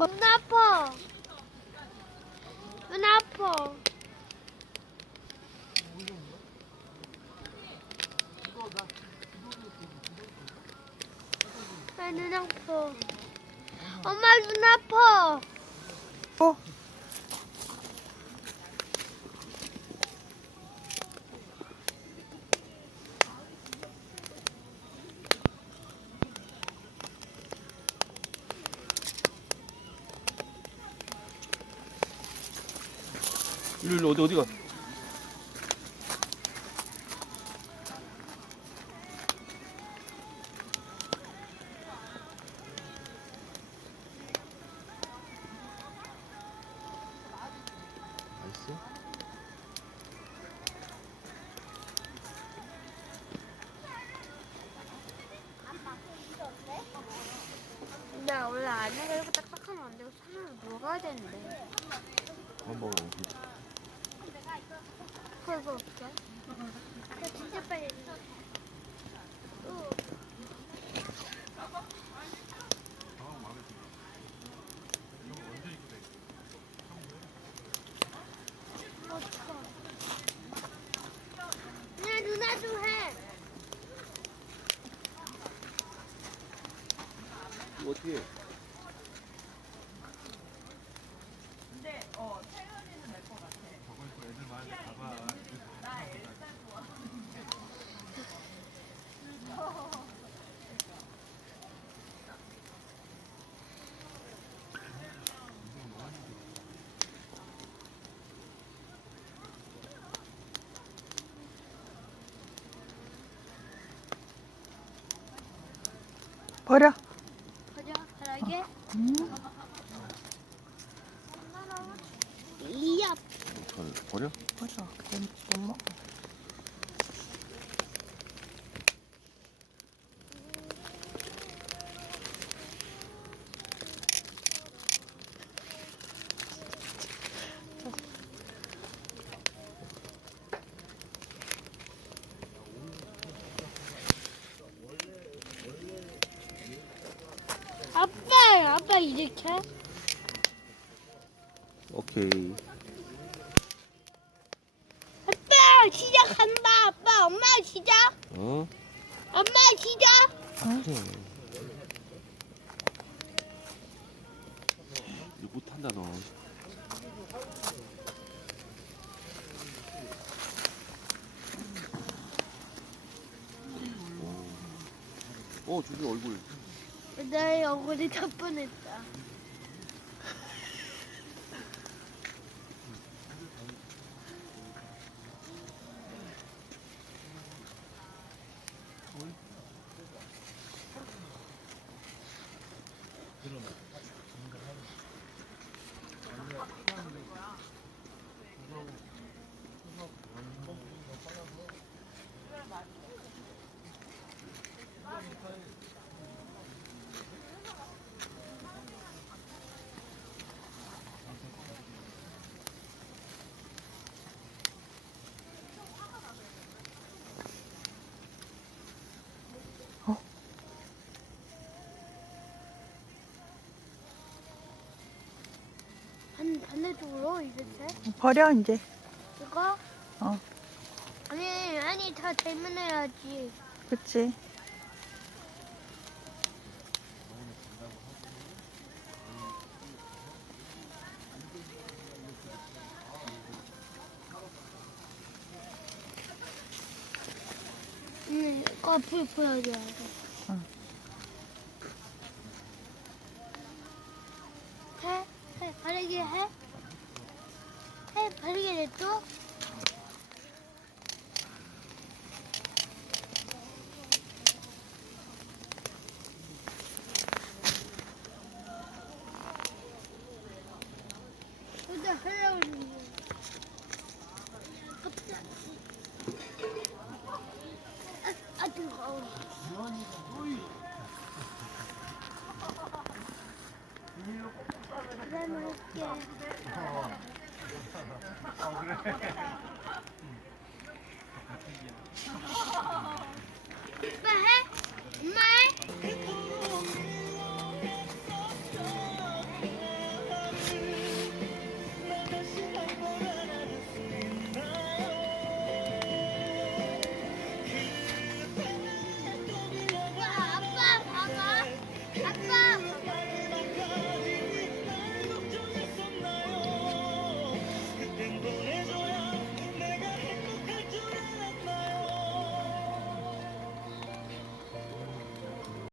거. 눈 아파. 눈 아파. 눈 아파. 엄마 눈 아파. 어? 일로 어디가? 맛있어? 근데 원래 안에가 이렇게 딱딱하면 안 되고 손으로 녹아야 되는데. 한번 그거 어떻게? 나 진짜 빨리. 또. 그냥 누나 좀 해. 이거 어떻게 해? 버려. 버려, 편하게. 버려? 이야. 버려? 버려. 못 먹어. 아빠 이렇게? 오케이. 아빠 시작한다. 아빠 엄마 시작. 어? 엄마 시작. 그래. 이거 못한다 너. 주빈 얼굴. 내 얼굴이 다 뻔했다. 반대쪽으로 이제 버려 이제. 이거? 어. 아니 다 대면해야지. 그치. 이거 불 보여줘야 돼. 응. 해, 바르게 해. 해, 바르게 냅둬. 근데 하려고 했는데. 갑자기. 뜨거워. 그다음에 할게.